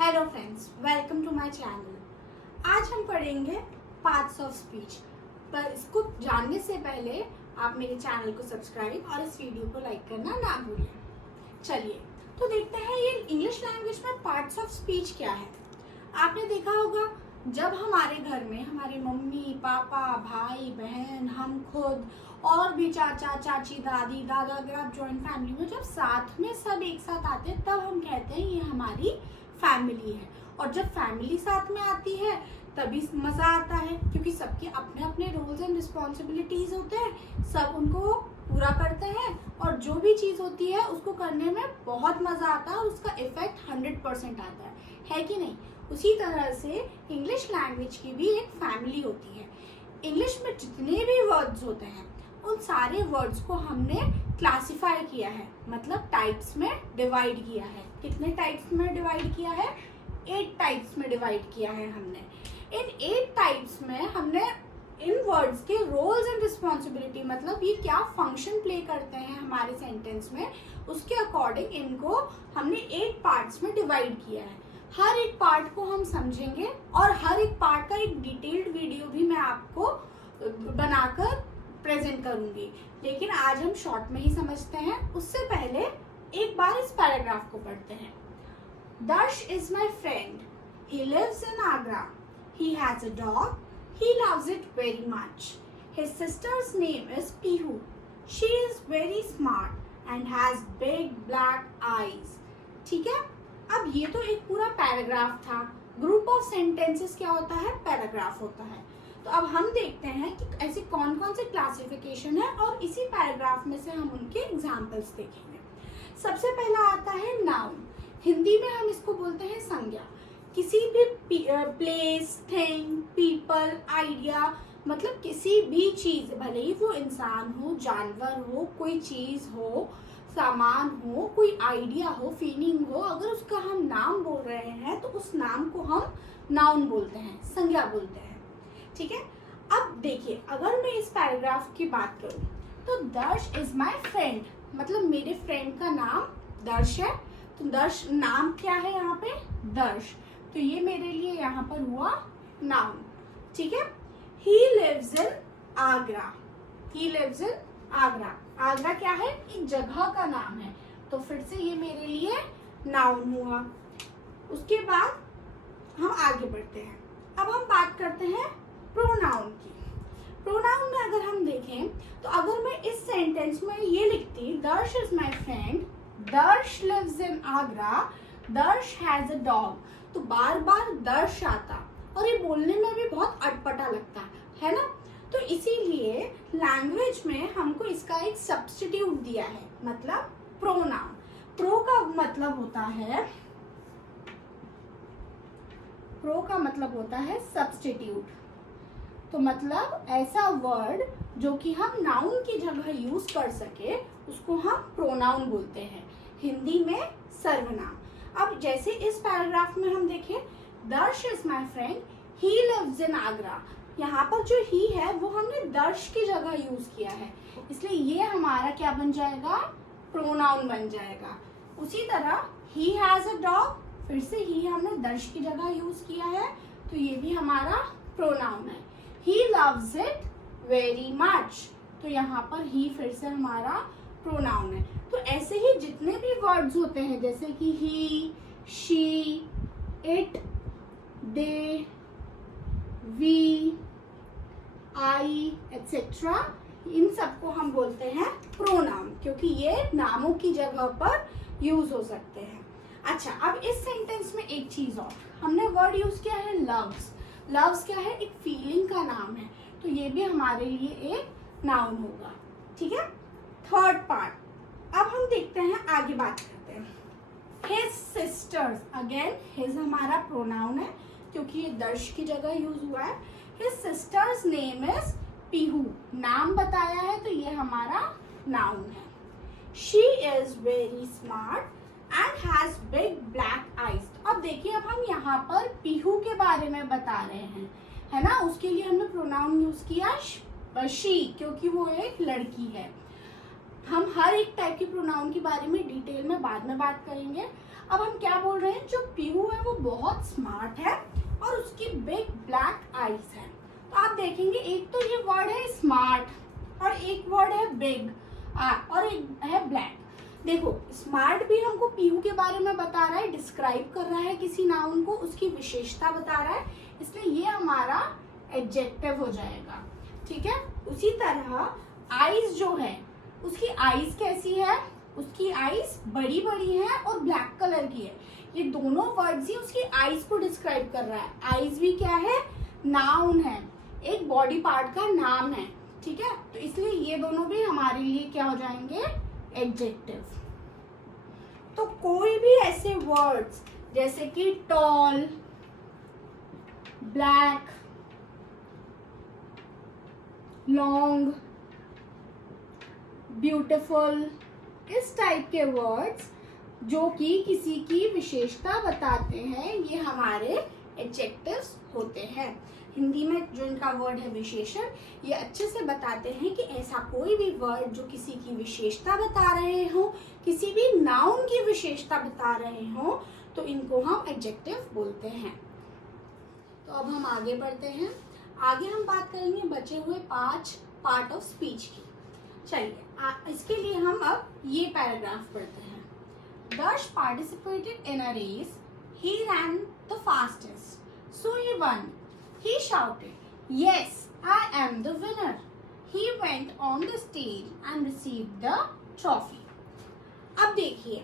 Hello friends, welcome to my channel. आज हम पढ़ेंगे पार्ट्स ऑफ स्पीच। पर इसको जानने से पहले आप मेरे चैनल को सब्सक्राइब और इस वीडियो को लाइक करना ना भूलें। चलिए तो देखते हैं ये इंग्लिश लैंग्वेज में पार्ट्स ऑफ स्पीच क्या है। आपने देखा होगा जब हमारे घर में हमारे मम्मी पापा भाई बहन हम खुद और भी चाचा चाची दादी दादा, अगर आप जॉइंट फैमिली में जब साथ में सब एक साथ आते हैं तब हम कहते हैं ये हमारी फैमिली है। और जब फैमिली साथ में आती है तभी मजा आता है, क्योंकि सबके अपने अपने रोल्स एंड रिस्पॉन्सिबिलिटीज होते हैं, सब उनको पूरा करते हैं और जो भी चीज होती है उसको करने में बहुत मजा आता है और उसका इफेक्ट 100% आता है कि नहीं। उसी तरह से इंग्लिश लैंग्वेज की भी एक फैमिली होती है। इंग्लिश में जितने भी वर्ड्स होते हैं उन सारे वर्ड्स को हमने क्लासिफाई किया है, मतलब टाइप्स में डिवाइड किया है। कितने टाइप्स में डिवाइड किया है? 8 टाइप्स में डिवाइड किया है हमने। इन 8 टाइप्स में हमने इन वर्ड्स के रोल्स एंड रिस्पॉन्सिबिलिटी, मतलब ये क्या फंक्शन प्ले करते हैं हमारे सेंटेंस में, उसके अकॉर्डिंग इनको हमने 8 पार्ट्स में डिवाइड किया है। हर एक पार्ट को हम समझेंगे और हर एक पार्ट का एक डिटेल्ड वीडियो भी मैं आपको बनाकर प्रेजेंट करूंगी, लेकिन आज हम शॉर्ट में ही समझते हैं। उससे पहले एक बार इस पैराग्राफ को पढ़ते हैं। Darsh is my friend, he lives in Agra, he has a dog, he loves it very much. His sister's name is Pihu. She is very smart and has big black eyes. ठीक है, अब ये तो एक पूरा पैराग्राफ था। ग्रुप ऑफ सेंटेंसेस क्या होता है? पैराग्राफ होता है। तो अब हम देखते हैं कि ऐसे कौन कौन से क्लासिफिकेशन है और इसी पैराग्राफ में से हम उनके एग्जाम्पल्स देखेंगे। सबसे पहला आता है नाउन। हिंदी में हम इसको बोलते हैं संज्ञा। किसी भी प्लेस, थिंग, पीपल, आइडिया, मतलब किसी भी चीज, भले ही वो इंसान हो, जानवर हो, कोई चीज हो, सामान हो, कोई आइडिया हो, फीलिंग हो, अगर उसका हम नाम बोल रहे हैं तो उस नाम को हम नाउन बोलते हैं, संज्ञा बोलते हैं। ठीक है, अब देखिए अगर मैं इस पैराग्राफ की बात करूं तो दर्श इज माय फ्रेंड, मतलब मेरे फ्रेंड का नाम दर्श है। तो दर्श नाम क्या है यहाँ पे? दर्श। तो ये मेरे लिए यहाँ पर हुआ नाउन। ठीक है, he lives in Agra, he lives in Agra. Agra क्या है? एक जगह का नाम है, तो फिर से ये मेरे लिए नाउन हुआ। उसके बाद हम आगे बढ़ते हैं। अब हम बात करते हैं प्रोनाउन की। प्रोनाउन में अगर हम देखें तो अगर मैं इस सेंटेंस में ये लिखती दर्श इज माय फ्रेंड, दर्श लिव्स इन आगरा, दर्श हैज अ डॉग, तो बार बार दर्श आता और ये बोलने में भी बहुत अटपटा लगता है ना। तो इसीलिए लैंग्वेज में हमको इसका एक सब्स्टिट्यूट दिया है, मतलब प्रोनाउन। प्रो का मतलब होता है सब्स्टिट्यूट। तो मतलब ऐसा वर्ड जो कि हम नाउन की जगह यूज कर सके उसको हम प्रोनाउन बोलते हैं, हिंदी में सर्वनाम। अब जैसे इस पैराग्राफ में हम देखें, Darsh is my friend, he lives in Agra, यहाँ पर जो ही है वो हमने दर्श की जगह यूज किया है, इसलिए ये हमारा क्या बन जाएगा? प्रोनाउन बन जाएगा। उसी तरह ही हैज अ डॉग, फिर से ही हमने दर्श की जगह यूज किया है, तो ये भी हमारा प्रोनाउन है। He loves it very much, तो यहाँ पर ही फिर से हमारा प्रोनाउन है। तो ऐसे ही जितने भी वर्ड्स होते हैं, जैसे कि he, she, it, they, we, I, etcetera, इन सबको हम बोलते हैं प्रोनाउन, क्योंकि ये नामों की जगह पर यूज हो सकते हैं। अच्छा, अब इस सेंटेंस में एक चीज और, हमने वर्ड यूज किया है लव्स। लव्स क्या है? एक फीलिंग का नाम है, तो ये भी हमारे लिए एक नाउन होगा। ठीक है, थर्ड पार्ट। अब हम देखते हैं, आगे बात करते हैं। हिज सिस्टर्स, अगेन हिज हमारा प्रोनाउन है क्योंकि ये दर्श की जगह यूज हुआ है। His sisters name is Pihu, नाम बताया है तो ये हमारा नाउन है। She is very smart and has big black eyes. अब देखिए, अब हम यहाँ पर पीहू के बारे में बता रहे हैं, है ना। उसके लिए हमने प्रोनाउन यूज किया शी, क्योंकि वो एक लड़की है। हम हर एक टाइप के प्रोनाउन के बारे में डिटेल में बाद में बात करेंगे। अब हम क्या बोल रहे हैं, जो पीहू है वो बहुत स्मार्ट है और उसकी बिग ब्लैक आईज है। तो आप देखेंगे एक तो ये वर्ड है स्मार्ट और एक वर्ड है बिग और एक है ब्लैक। देखो स्मार्ट भी हमको पीहू के बारे में बता रहा है, डिस्क्राइब कर रहा है किसी नाउन को, उसकी विशेषता बता रहा है, इसलिए ये हमारा एडजेक्टिव हो जाएगा। ठीक है, उसी तरह आईज जो है, उसकी आईज कैसी है, उसकी आईज बड़ी बड़ी है और ब्लैक कलर की है। ये दोनों वर्ड्स ही उसकी आईज को डिस्क्राइब कर रहा है। आईज भी क्या है, नाउन है, एक बॉडी पार्ट का नाम है। ठीक है, तो इसलिए ये दोनों भी हमारे लिए क्या हो जाएंगे, एडजेक्टिव। तो कोई भी ऐसे वर्ड्स जैसे कि टॉल, ब्लैक, लॉन्ग, ब्यूटीफुल, इस टाइप के वर्ड्स जो कि किसी की विशेषता बताते हैं, ये हमारे एडजेक्टिव्स होते हैं। हिंदी में जो इनका वर्ड है विशेषण, ये अच्छे से बताते हैं कि ऐसा कोई भी वर्ड जो किसी की विशेषता बता रहे हो, किसी भी नाउन की विशेषता बता रहे हो, तो इनको हम एडजेक्टिव बोलते हैं। तो अब हम आगे बढ़ते हैं। आगे हम बात करेंगे बचे हुए 5 पार्ट ऑफ स्पीच की। चलिए इसके लिए हम अब ये पैराग्राफ पढ़ते हैं। Dash participated in a race. He ran the fastest, so he won. He shouted, "Yes, I am the winner." He went on the stage and received the trophy. अब देखिए,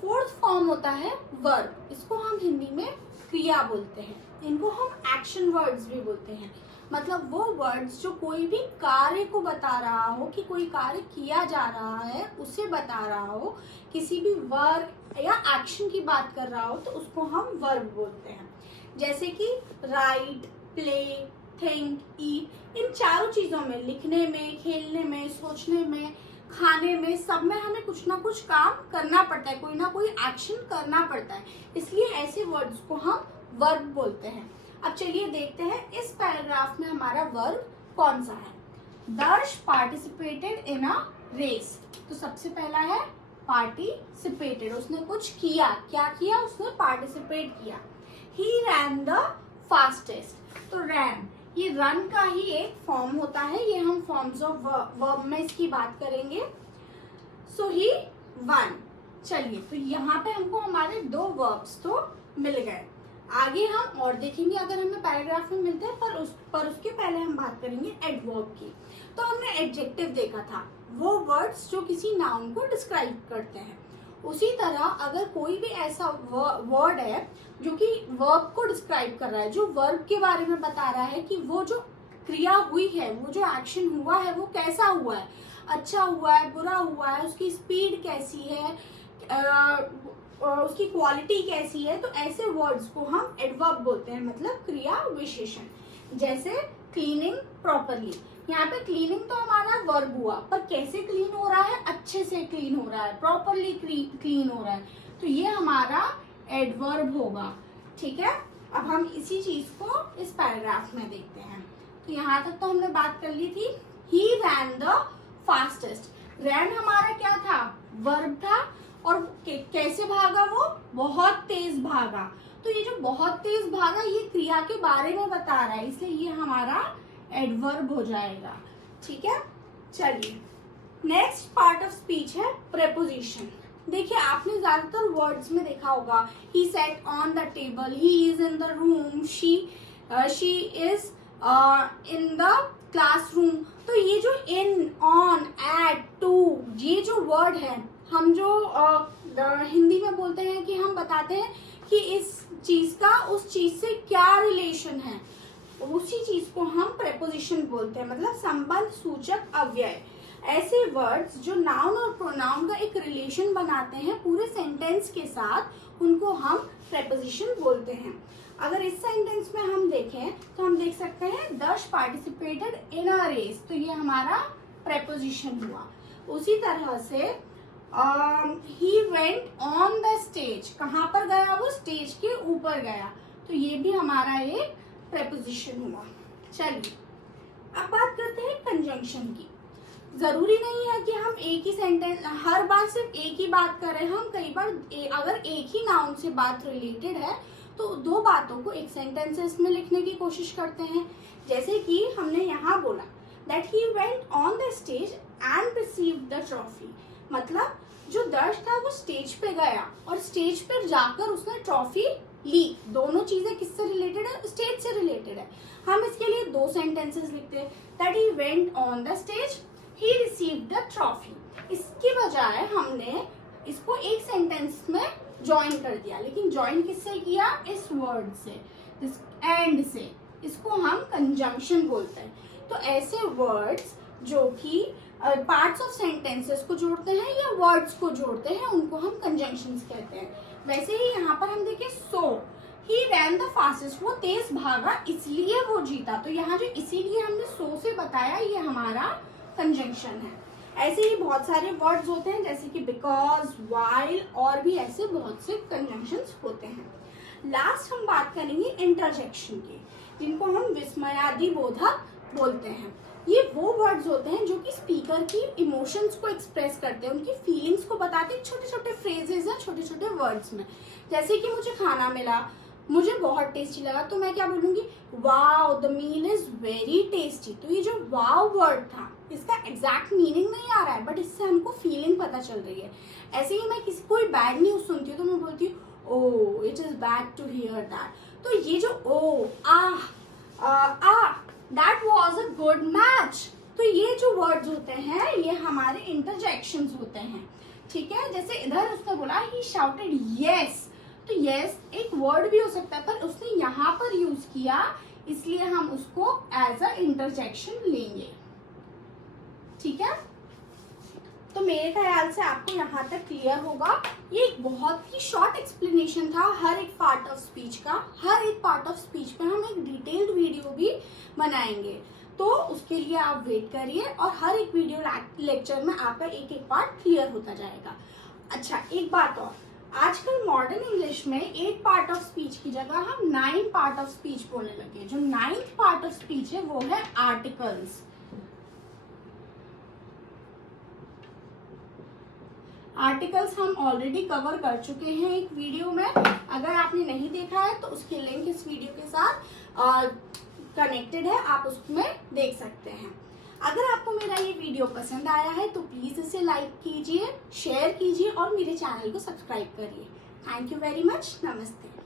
फोर्थ फॉर्म होता है verb. इसको हम हिंदी में क्रिया बोलते हैं। इनको हम एक्शन वर्ड्स भी बोलते हैं। मतलब वो वर्ड्स जो कोई भी कार्य को बता रहा हो कि कोई कार्य किया जा रहा है, उसे बता रहा हो, किसी भी वर्क या एक्शन की बात कर रहा हो, तो उसको हम वर्ब बोलते हैं। जैसे कि राइट, प्ले, थिंक, ईट, इन चारों चीजों में, लिखने में, खेलने में, सोचने में, खाने में, सब में हमें कुछ ना कुछ काम करना पड़ता है, कोई ना कोई एक्शन करना पड़ता है, इसलिए ऐसे वर्ड्स को हम वर्ब बोलते हैं। अब चलिए देखते हैं इस पैराग्राफ में हमारा वर्ब कौन सा है। दर्श पार्टिसिपेटेड इन अ रेस। तो सबसे पहला है पार्टिसिपेटेड, उसने कुछ किया। क्या किया, उसने पार्टिसिपेट किया। ही रैन द फास्टेस्ट। तो रैन, ये रन का ही एक फॉर्म होता है। ये हम फॉर्म्स ऑफ वर्ब में इसकी बात करेंगे। सो ही वन। चलिए, तो यहाँ पे हमको हमारे 2 वर्ब्स तो मिल गए। आगे हम और देखेंगे अगर हमें पैराग्राफ में मिलते हैं, पर उसके पहले हम बात करेंगे एडवर्ब की। तो हमने एडजेक्टिव देखा था, वो वर्ड्स जो किसी नाउन को डिस्क्राइब करते हैं। उसी तरह अगर कोई भी ऐसा वर्ड है जो कि वर्ब को डिस्क्राइब कर रहा है, जो वर्ब के बारे में बता रहा है कि वो जो क्रिया हुई है, वो जो एक्शन हुआ है, वो कैसा हुआ है, अच्छा हुआ है, बुरा हुआ है, उसकी स्पीड कैसी है, उसकी क्वालिटी कैसी है, तो ऐसे वर्ड्स को हम एडवर्ब बोलते हैं, मतलब क्रिया विशेषण। जैसे क्लीनिंग प्रॉपरली, यहाँ पे क्लीनिंग तो हमारा वर्ब हुआ, पर कैसे क्लीन हो रहा है, अच्छे से क्लीन हो रहा है, प्रॉपरली क्लीन हो रहा है, तो ये हमारा एडवर्ब होगा। ठीक है, अब हम इसी चीज को इस पैराग्राफ में देखते हैं। तो यहाँ तक तो हमने बात कर ली थी। ही रैन द फास्टेस्ट। रैन हमारा क्या था, वर्ब था, और कैसे भागा, वो बहुत तेज भागा। तो ये जो बहुत तेज भागा, ये क्रिया के बारे में बता रहा है, इसलिए ये हमारा एडवर्ब हो जाएगा। ठीक है, चलिए नेक्स्ट पार्ट ऑफ स्पीच है प्रेपोजिशन। देखिए, आपने ज्यादातर वर्ड्स में देखा होगा, he sat on the table, he is in the room, she is in the classroom. तो ये जो इन, ऑन, एट, टू, ये जो वर्ड है, हम जो हिंदी में बोलते हैं कि हम बताते हैं कि इस चीज का उस चीज से क्या रिलेशन है, उसी चीज को हम प्रेपोजिशन बोलते हैं, मतलब संबंध सूचक अव्यय। ऐसे वर्ड्स जो नाउन और प्रोनाउन का एक रिलेशन बनाते हैं पूरे सेंटेंस के साथ, उनको हम प्रेपोजिशन बोलते हैं। अगर इस सेंटेंस में हम देखें तो हम देख सकते हैं दर्श पार्टिसिपेटेड इन अ रेस, तो ये हमारा प्रेपोजिशन हुआ। उसी तरह से he went on the stage, कहाँ पर गया, वो स्टेज के ऊपर गया, तो ये भी हमारा एक प्रेपोजिशन हुआ। चलिए अब बात करते हैं कंजंक्शन की। जरूरी नहीं है कि हम एक ही सेंटेंस हर बार सिर्फ एक ही बात करें। हम कई बार अगर एक ही नाउन से बात रिलेटेड है तो दो बातों को एक सेंटेंसेस में लिखने की कोशिश करते हैं। जैसे कि हमने यहाँ बोला that he went on the stage and received the trophy, मतलब जो दर्श था वो स्टेज पे गया और स्टेज पर जाकर उसने ट्रॉफी ली। दोनों चीजें किससे रिलेटेड है? स्टेज से रिलेटेड है। हम इसके लिए दो सेंटेंसेस लिखते हैं that he went on the stage, he received the trophy. इसकी बजाय हमने इसको एक सेंटेंस में ज्वाइन कर दिया, लेकिन ज्वाइन किससे किया? इस वर्ड से, इस एंड से। इसको हम कंजंक्शन बोलते हैं। तो ऐसे वर्ड्स जो कि पार्ट्स ऑफ सेंटेंसेस को जोड़ते हैं या वर्ड्स को जोड़ते हैं उनको हम कंजंक्शंस कहते हैं। वैसे ही यहाँ पर हम देखें सो ही रैन द फास्टेस्ट, वो तेज भागा इसलिए वो जीता। तो यहाँ जो इसीलिए हमने सो से बताया ये हमारा कंजंक्शन है। ऐसे ही बहुत सारे वर्ड्स होते हैं जैसे कि बिकॉज, व्हाइल और भी ऐसे बहुत से कंजंक्शंस होते हैं। लास्ट हम बात करेंगे इंटरजेक्शन की, जिनको हम विस्मयादि बोधक बोलते हैं। ये वो वर्ड्स होते हैं जो कि स्पीकर की इमोशंस को एक्सप्रेस करते हैं, उनकी फीलिंग्स को बताते हैं छोटे छोटे फ्रेजेस या छोटे छोटे वर्ड्स में। जैसे कि मुझे खाना मिला, मुझे बहुत टेस्टी लगा, तो मैं क्या बोलूंगी? Wow the meal is very tasty. तो ये जो वाओ वर्ड था इसका एग्जैक्ट मीनिंग नहीं आ रहा है, बट इससे हमको फीलिंग पता चल रही है। ऐसे ही मैं किसी कोई बैड न्यूज सुनती हूँ तो मैं बोलती हूँ oh it is bad to hear that. तो ये जो oh ah that was a good match, तो ये जो वर्ड्स होते हैं ये हमारे इंटरजेक्शंस होते हैं। ठीक है, जैसे इधर उसने बोला ही शाउटेड यस, तो यस एक वर्ड भी हो सकता है पर उसने यहाँ पर यूज किया इसलिए हम उसको एज अ इंटरजेक्शन लेंगे। ठीक है, तो मेरे ख्याल से आपको यहाँ तक क्लियर होगा। ये एक बहुत ही शॉर्ट एक्सप्लेनेशन था हर एक पार्ट ऑफ स्पीच का। हर एक पार्ट ऑफ स्पीच पे हम एक डिटेल्ड वीडियो भी बनाएंगे, तो उसके लिए आप वेट करिए और हर एक वीडियो लेक्चर में आपका एक एक पार्ट क्लियर होता जाएगा। अच्छा, एक बात और, आजकल मॉडर्न इंग्लिश में 8 पार्ट ऑफ स्पीच की जगह हम 9 पार्ट ऑफ स्पीच बोलने लगे। जो 9th पार्ट ऑफ स्पीच है वो है आर्टिकल्स। आर्टिकल्स हम ऑलरेडी कवर कर चुके हैं एक वीडियो में। अगर आपने नहीं देखा है तो उसकी लिंक इस वीडियो के साथ कनेक्टेड है, आप उसमें देख सकते हैं। अगर आपको मेरा ये वीडियो पसंद आया है तो प्लीज इसे लाइक कीजिए, शेयर कीजिए और मेरे चैनल को सब्सक्राइब करिए। Thank you very much. नमस्ते।